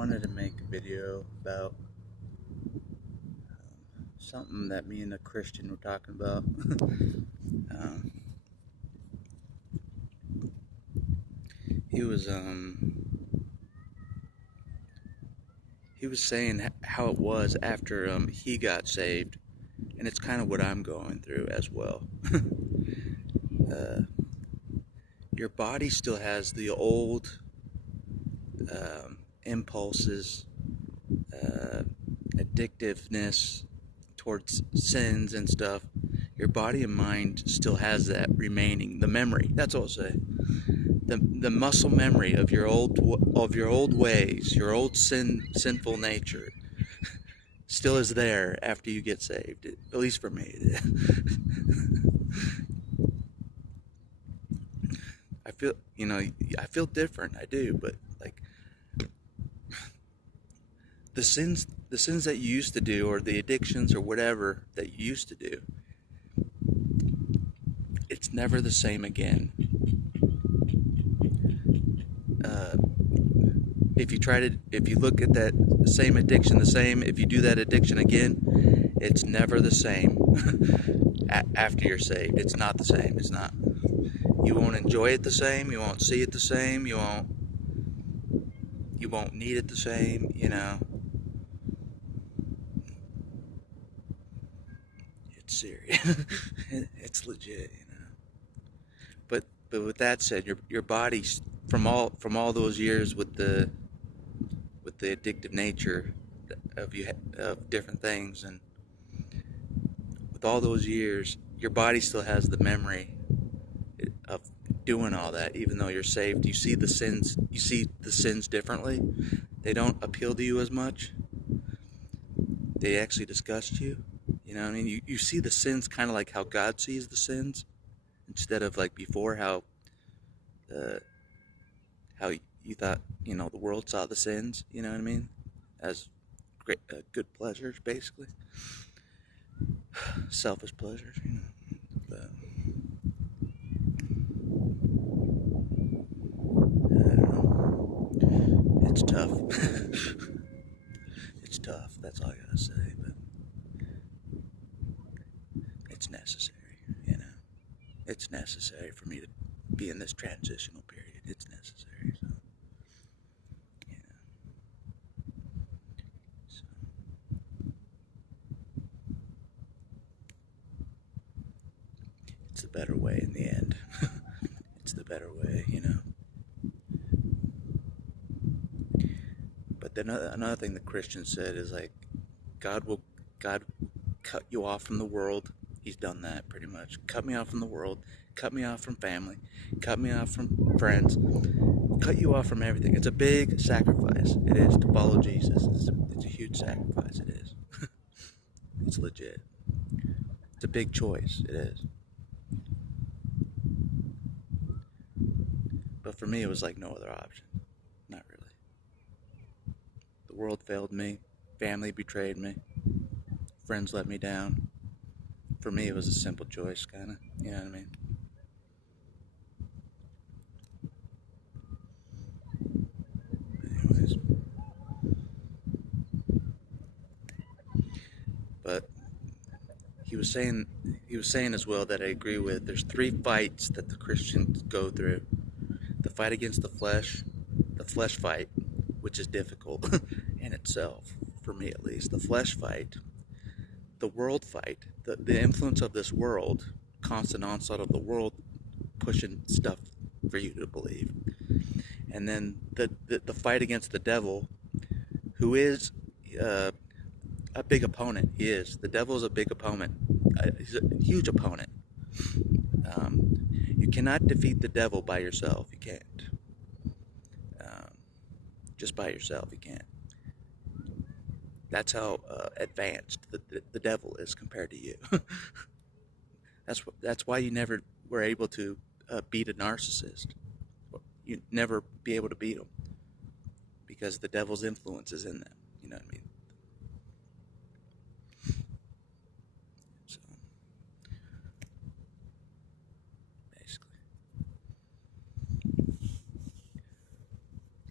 wanted to make a video about something that me and a Christian were talking about. um, he was he was saying how it was after he got saved, and it's kind of what I'm going through as well. uh, your body still has the old impulses, uh, addictiveness towards sins and stuff. Your body and mind still has that remaining, the memory. That's all I'll say. The muscle memory of your old ways, your old sinful nature, still is there after you get saved. At least for me. I feel, I feel different. I do, but like the sins that you used to do, or the addictions, or whatever that you used to do, it's never the same again. If you look at that same addiction, if you do that addiction again, it's never the same. After you're saved, it's not the same. It's not. You won't enjoy it the same. You won't see it the same. You won't need it the same. It's serious. It's legit. But with that said, your body, from all those years with the addictive nature of different things, and with all those years, your body still has the memory of doing all that. Even though you're saved, you see the sins differently. They don't appeal to you as much. They actually disgust you. You know what I mean? You see the sins kind of like how God sees the sins, instead of like before, how you thought, the world saw the sins, you know what I mean, as great good pleasures, basically selfish pleasures. But, I don't know. It's tough. It's tough, that's all I gotta say, but it's necessary. It's necessary for me to be in this transitional period. It's necessary. So, it's the better way in the end. It's the better way. But then another thing the Christian said is like, God cut you off from the world. He's done that pretty much. Cut me off from the world. Cut me off from family. Cut me off from friends. Cut you off from everything. It's a big sacrifice. It is to follow Jesus. It's a huge sacrifice. It is. It's legit. It's a big choice. It is. But for me, it was like no other option. Not really. The world failed me. Family betrayed me. Friends let me down. For me, it was a simple choice, kind of. You know what I mean? Anyways. But he was saying as well, that I agree with. There's 3 fights that the Christians go through. The fight against the flesh fight, which is difficult in itself, for me at least. The flesh fight, the world fight, the influence of this world, constant onslaught of the world pushing stuff for you to believe. And then the fight against the devil, who is a big opponent. He is. The devil is a big opponent. He's a huge opponent. You cannot defeat the devil by yourself. You can't. Just by yourself, you can't. That's how advanced the devil is compared to you. That's why you never were able to beat a narcissist. You never be able to beat them, because the devil's influence is in them. You know what I mean? So, basically,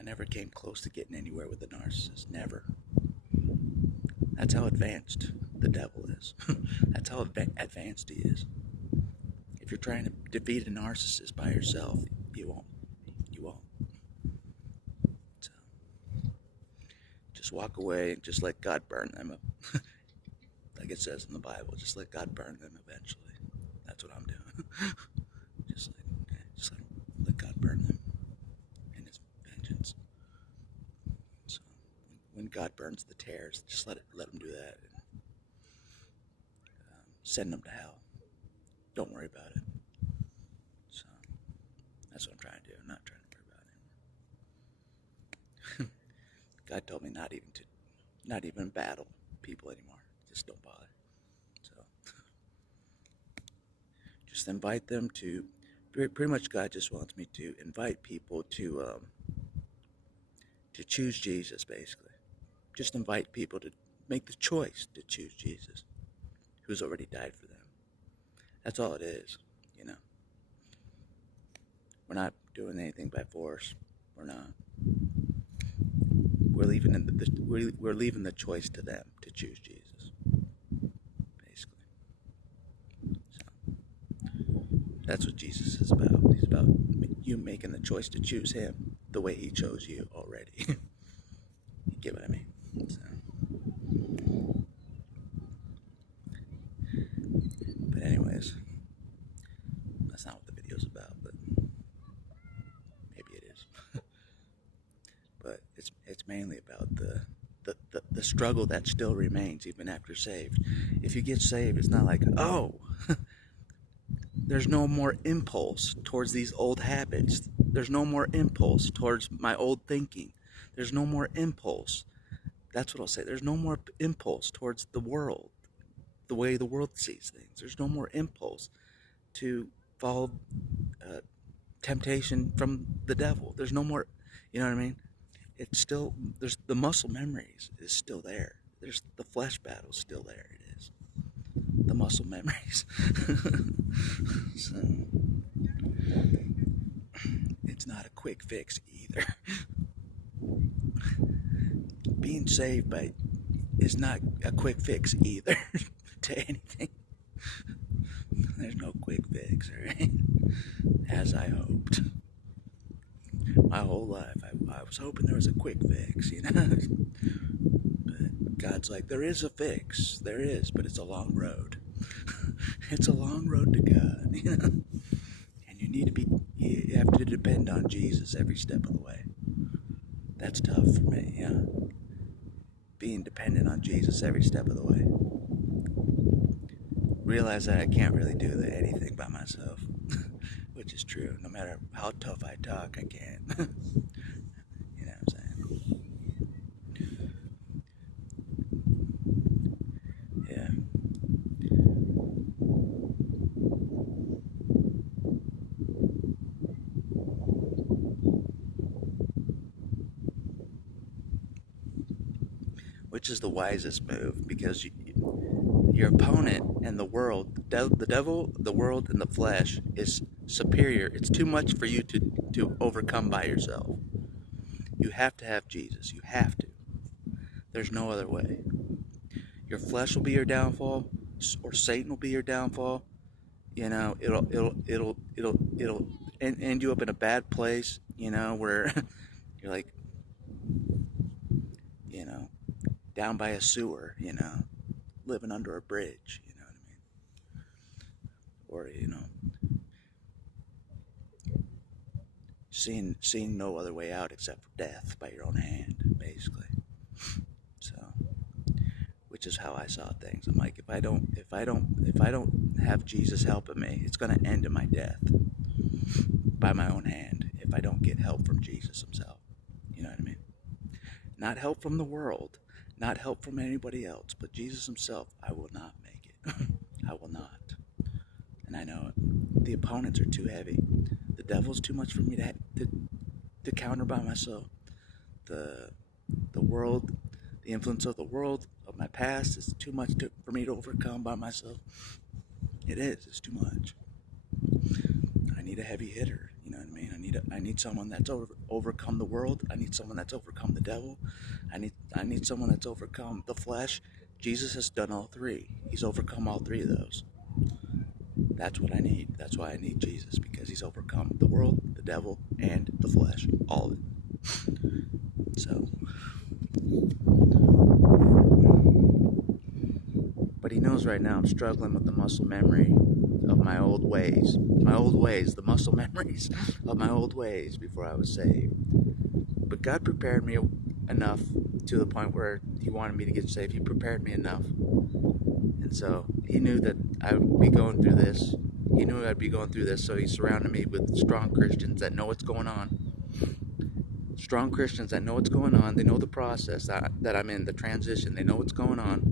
I never came close to getting anywhere with a narcissist. Never. That's how advanced the devil is. That's how advanced he is. If you're trying to defeat a narcissist by yourself, you won't. You won't. So, just walk away and just let God burn them up. Like it says in the Bible, just let God burn them eventually. That's what I'm doing. just let God burn them in his vengeance. So when God burns the tares, just let him do that. And, send them to hell. Don't worry about it. So that's what I'm trying to do. I'm not trying to worry about it anymore. God told me not even battle people anymore. Just don't bother. So just invite them to. Pretty much, God just wants me to invite people to choose Jesus. Basically, just invite people to make the choice to choose Jesus, who's already died for them. That's all it is, you know. We're not doing anything by force. We're not. We're leaving we're leaving the choice to them to choose Jesus, basically. So that's what Jesus is about. He's about you making the choice to choose him the way he chose you already. You get what I mean? So. But anyways, that's not what the video's about, but maybe it is. But it's mainly about the struggle that still remains even after saved. If you get saved, it's not like, oh, there's no more impulse towards these old habits. There's no more impulse towards my old thinking. There's no more impulse. That's what I'll say. There's no more impulse towards the world, the way the world sees things. There's no more impulse to follow temptation from the devil. There's no more, you know what I mean? It's still, there's the muscle memories is still there. There's the flesh battle still there. It is the muscle memories. So it's not a quick fix either. Being saved is not a quick fix either to anything. There's no quick fix, right? As I hoped. My whole life, I was hoping there was a quick fix, you know? But God's like, there is a fix. There is, but it's a long road. It's a long road to God, you know? And you have to depend on Jesus every step of the way. That's tough for me, you know? Being dependent on Jesus every step of the way. Realize that I can't really do anything by myself. Which is true. No matter how tough I talk, I can't. You know what I'm saying? Yeah. Which is the wisest move, because your opponent and the world, the devil, the world, and the flesh is superior. It's too much for you to overcome by yourself. You have to have Jesus. You have to. There's no other way. Your flesh will be your downfall, or Satan will be your downfall. You know, it'll end you up in a bad place. You know, where you're like, you know, down by a sewer. You know, living under a bridge. You know what I mean? Or, you know, seeing no other way out except for death by your own hand, basically. So, which is how I saw things. I'm like, if I don't have Jesus helping me, it's going to end in my death by my own hand if I don't get help from Jesus himself. You know what I mean? Not help from the world, not help from anybody else, but Jesus himself. I will not make it. I will not. And I know it. The opponents are too heavy. The devil's too much for me to counter by myself. The world, the influence of the world, of my past, is too much for me to overcome by myself. It is. It's too much. I need a heavy hitter. You know what I mean? I need someone that's overcome the world. I need someone that's overcome the devil. I need someone that's overcome the flesh. Jesus has done all three. He's overcome all three of those. That's what I need. That's why I need Jesus, because he's overcome the world, the devil, and the flesh. All of it. So, but he knows right now I'm struggling with the muscle memory of my old ways. The muscle memories of my old ways before I was saved. But God prepared me enough to the point where he wanted me to get saved. He prepared me enough. And so he knew that I would be going through this. He knew I'd be going through this, so he surrounded me with strong Christians that know what's going on. Strong Christians that know what's going on. They know the process that I'm in, the transition. They know what's going on.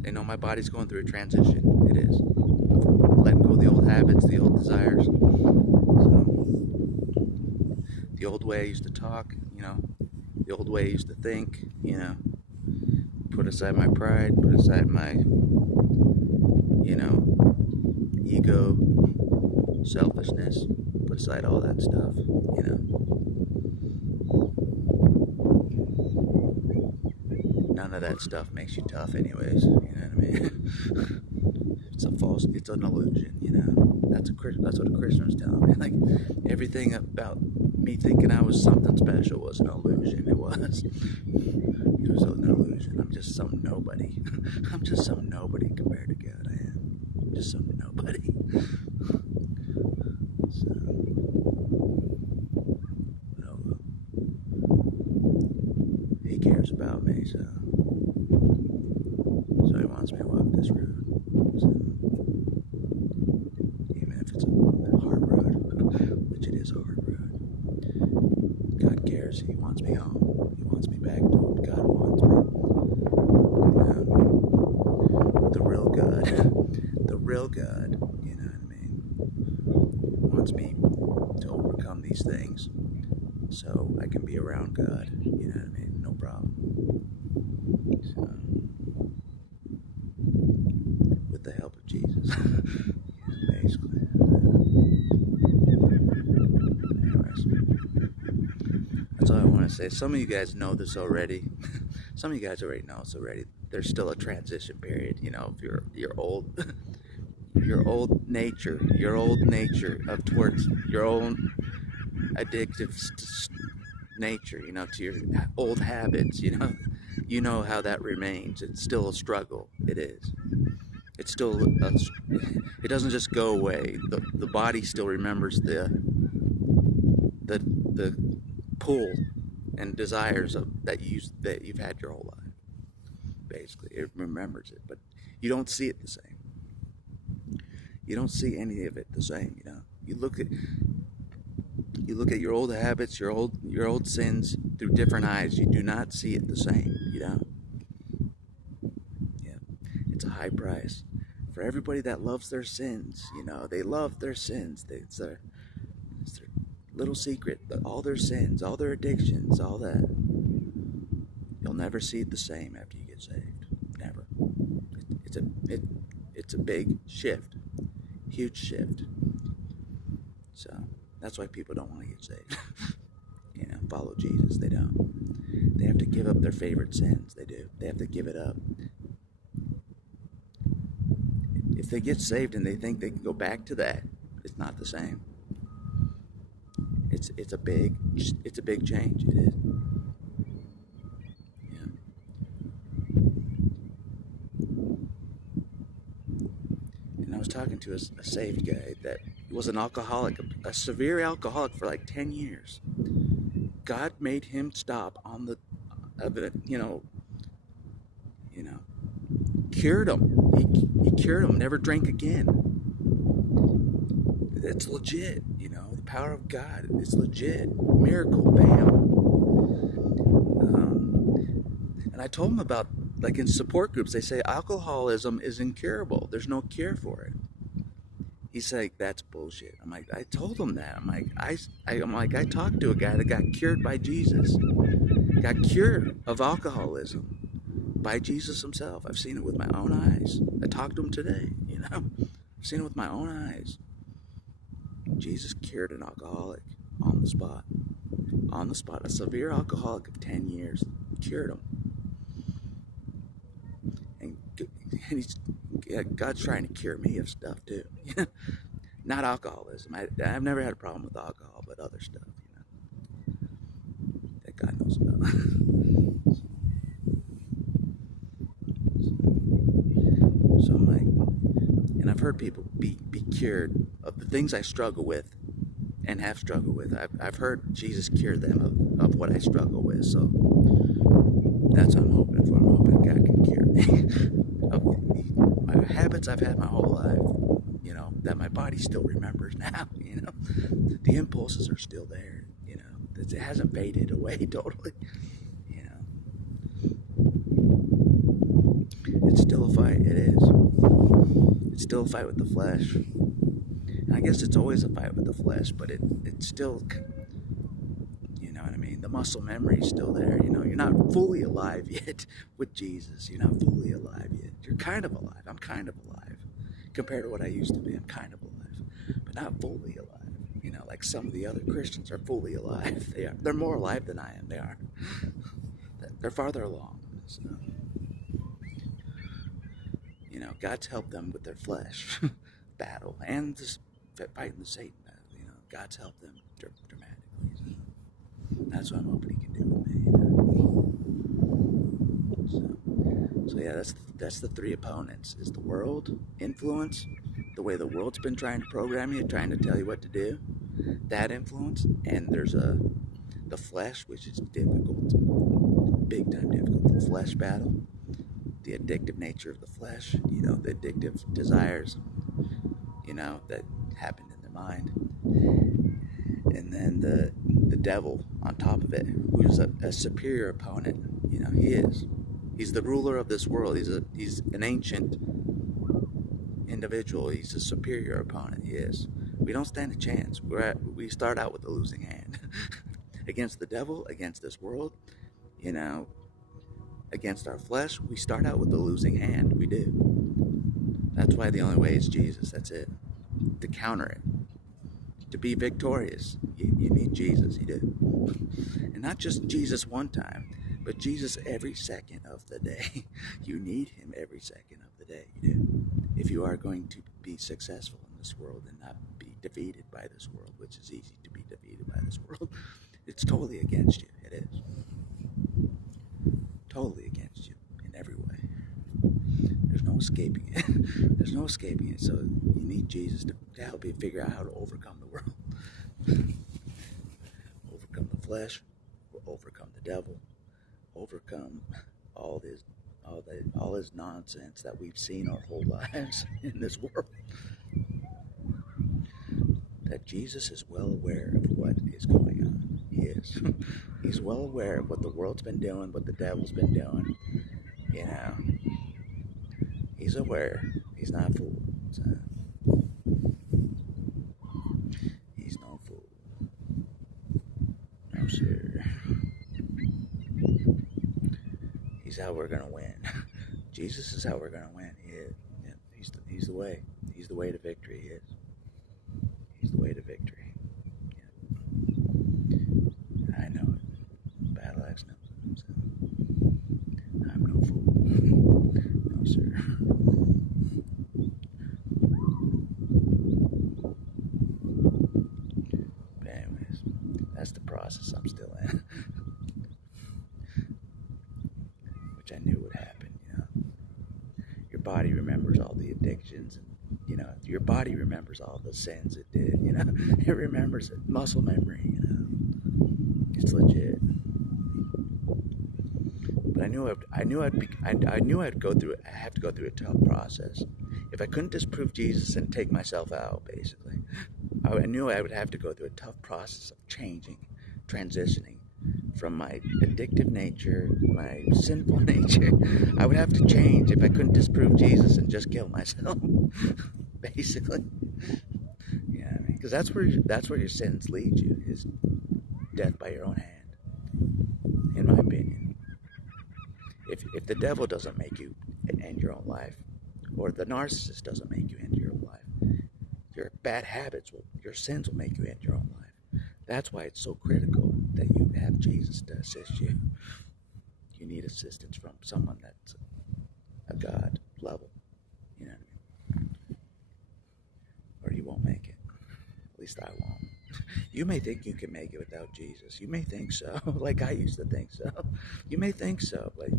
They know my body's going through a transition. It is. Letting go of the old habits, the old desires. So, the old way I used to talk, the old way I used to think, put aside my pride, put aside my, ego, selfishness, put aside all that stuff, None of that stuff makes you tough anyways, you know what I mean? It's an illusion, That's what a Christian was telling me. Like, everything about me thinking I was something special was an illusion. It was an illusion. I'm just some nobody. I'm just some nobody compared to God. I am. I'm just some nobody. So, he cares about me, so he wants me to walk this road. So, even if it's a hard road, which it is a hard road, God cares. He wants me home. He wants me back to him. God wants me. The real God. The real God, wants me to overcome these things so I can be around God, no problem. So, with the help of Jesus, basically. Anyways, that's all I want to say. Some of you guys know this already. Some of you guys already know this already. There's still a transition period, if you're old. Your old nature of towards your own addictive nature, to your old habits, you know how that remains. It's still a struggle. It is. It's still it doesn't just go away. The body still remembers the pull and desires that you've had your whole life. Basically, it remembers it, but you don't see it the same. You don't see any of it the same, You look at your old habits, your old sins through different eyes. You do not see it the same, Yeah. It's a high price. For everybody that loves their sins, they love their sins. It's their little secret, all their sins, all their addictions, all that. You'll never see it the same after you get saved. Never. It's a big shift. Huge shift. So that's why people don't want to get saved. Follow Jesus. They don't. They have to give up their favorite sins. They do. They have to give it up. If they get saved and they think they can go back to that, it's not the same. It's a big change. It is. I was talking to a saved guy that was an alcoholic, a severe alcoholic for like 10 years. God made him stop on cured him. He cured him, never drank again. It's legit, the power of God. It's legit. Miracle, bam. And I told him about, like in support groups, they say alcoholism is incurable. There's no cure for it. He's like, that's bullshit. I'm like, I told him that. I talked to a guy that got cured by Jesus. Got cured of alcoholism by Jesus himself. I've seen it with my own eyes. I talked to him today, I've seen it with my own eyes. Jesus cured an alcoholic on the spot. On the spot. A severe alcoholic of 10 years. Cured him. And God's trying to cure me of stuff too. Not alcoholism. I've never had a problem with alcohol, but other stuff, that God knows about. So I'm like, and I've heard people be cured of the things I struggle with and have struggled with. I've heard Jesus cure them of what I struggle with. So that's what I'm hoping for. I'm hoping God can cure me of my habits I've had my whole life. That my body still remembers now. The impulses are still there. It hasn't faded away totally. It's still a fight. It is. It's still a fight with the flesh. And I guess it's always a fight with the flesh, but it's still, you know what I mean? The muscle memory is still there. You're not fully alive yet with Jesus. You're not fully alive yet. You're kind of alive. I'm kind of alive. Compared to what I used to be, I'm kind of alive. But not fully alive. Like some of the other Christians are fully alive. They're more alive than I am. They are. They're farther along. So, God's helped them with their flesh battle and this fighting the Satan battle. God's helped them dramatically. That's what I'm hoping He can do with me. So yeah, that's the three opponents: is the world, influence, the way the world's been trying to program you, trying to tell you what to do. That influence, and there's the flesh, which is difficult, big time difficult. The flesh battle, the addictive nature of the flesh, the addictive desires, that happened in their mind. And then the devil on top of it, who's a superior opponent. He is. He's the ruler of this world. He's an ancient individual. He's a superior opponent. He is. We don't stand a chance. We start out with a losing hand. Against the devil, against this world, against our flesh, we start out with a losing hand. We do. That's why the only way is Jesus. That's it. To counter it. To be victorious, you need Jesus. You do. And not just Jesus one time, but Jesus every second of the day. You need Him every second of the day. You do. If you are going to be successful in this world and not be defeated by this world, which is easy to be defeated by this world, it's totally against you. It is. Totally against you in every way. There's no escaping it. There's no escaping it. So you need Jesus to help you figure out how to overcome the world. Overcome the flesh, overcome the devil, overcome all this nonsense that we've seen our whole lives in this world. That Jesus is well aware of what is going on. He is. He's well aware of what the world's been doing, what the devil's been doing. He's aware. He's not fooled. So, he's no fool. No, sir. He's how we're going to win. Jesus is how we're going to win. He is. Yeah, he's the way. He's the way to victory. He is. He's the way to victory. Yeah. I know it. Battle axe knows it. So, I'm no fool. No, sir. But anyways, that's the process I'm still in. Which I knew would happen. Your body remembers all the addictions, and your body remembers all the sins it did. It remembers it. Muscle memory. It's legit. But I knew I'd go through it. I have to go through a tough process. If I couldn't disprove Jesus and take myself out, basically, I knew I would have to go through a tough process of changing, transitioning from my addictive nature, my sinful nature. I would have to change if I couldn't disprove Jesus and just kill myself, basically. Yeah, because that's where your sins lead you, is death by your own hand, in my opinion. If the devil doesn't make you end your own life, or the narcissist doesn't make you end your own life, Your bad habits your sins will make you end your own life. That's why it's so critical that you have Jesus to assist you. You need assistance from someone that's a God level, you know what I mean? Or you won't make it. At least I won't. You may think you can make it without Jesus. You may think so, like I used to think so. You may think so, but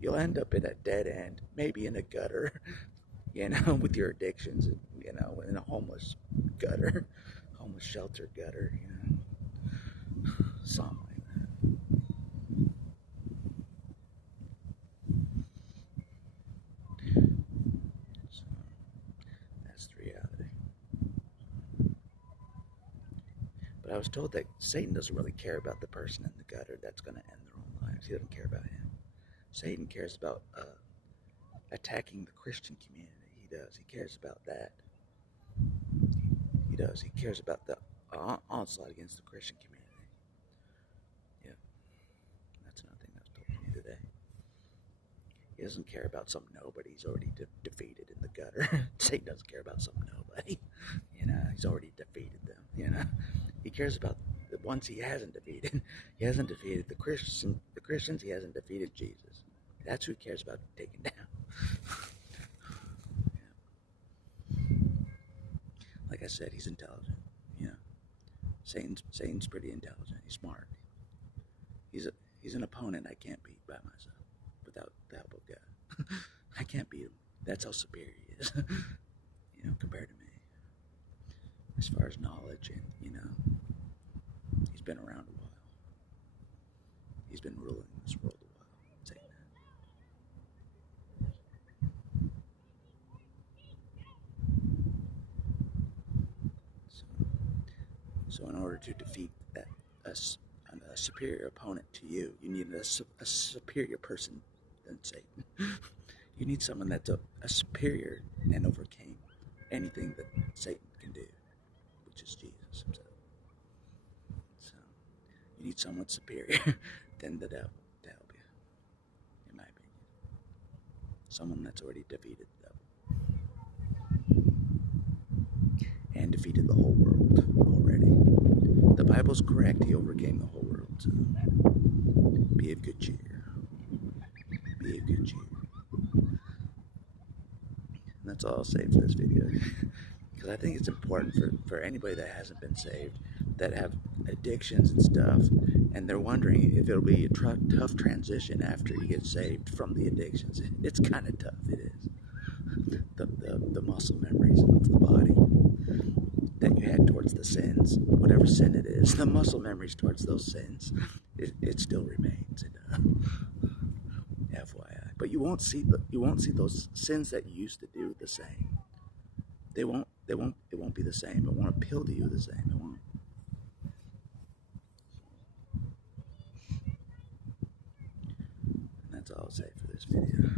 you'll end up in a dead end, maybe in a gutter, with your addictions, in a homeless gutter, homeless shelter gutter, something like that. So that's the reality. But I was told that Satan doesn't really care about the person in the gutter that's going to end their own lives. He doesn't care about him. Satan cares about attacking the Christian community. He does. He cares about that. He does. He cares about the onslaught against the Christian community. Yeah, that's another thing that was told to me today. He doesn't care about some nobody he's already defeated in the gutter. Satan doesn't care about some nobody. He's already defeated them. He cares about the ones he hasn't defeated. He hasn't defeated the Christians. He hasn't defeated Jesus. That's who he cares about taking down. Like I said, he's intelligent. Satan's pretty intelligent. He's smart. He's an opponent I can't beat by myself without the help of God. I can't beat him. That's how superior he is, compared to me. As far as knowledge and, he's been around a while. He's been ruling this world a while. Satan. So in order to defeat a superior opponent to you, you need a superior person than Satan. You need someone that's a superior and overcame anything that Satan can do, which is Jesus himself. So you need someone superior than the devil to help you, in my opinion. Someone that's already defeated the devil and defeated the whole world already. The Bible's correct. He overcame the whole world. So be of good cheer. Be of good cheer. And that's all I'll say for this video. Because I think it's important for anybody that hasn't been saved, that have addictions and stuff, and they're wondering if it'll be a tough transition after you get saved from the addictions. It's kind of tough. It is. The muscle memories of the body that you had towards the sins, whatever sin it is, the muscle memories towards those sins, it still remains. FYI, but you won't see those sins that you used to do the same. It won't be the same. It won't appeal to you the same. It won't. And that's all I'll say for this video.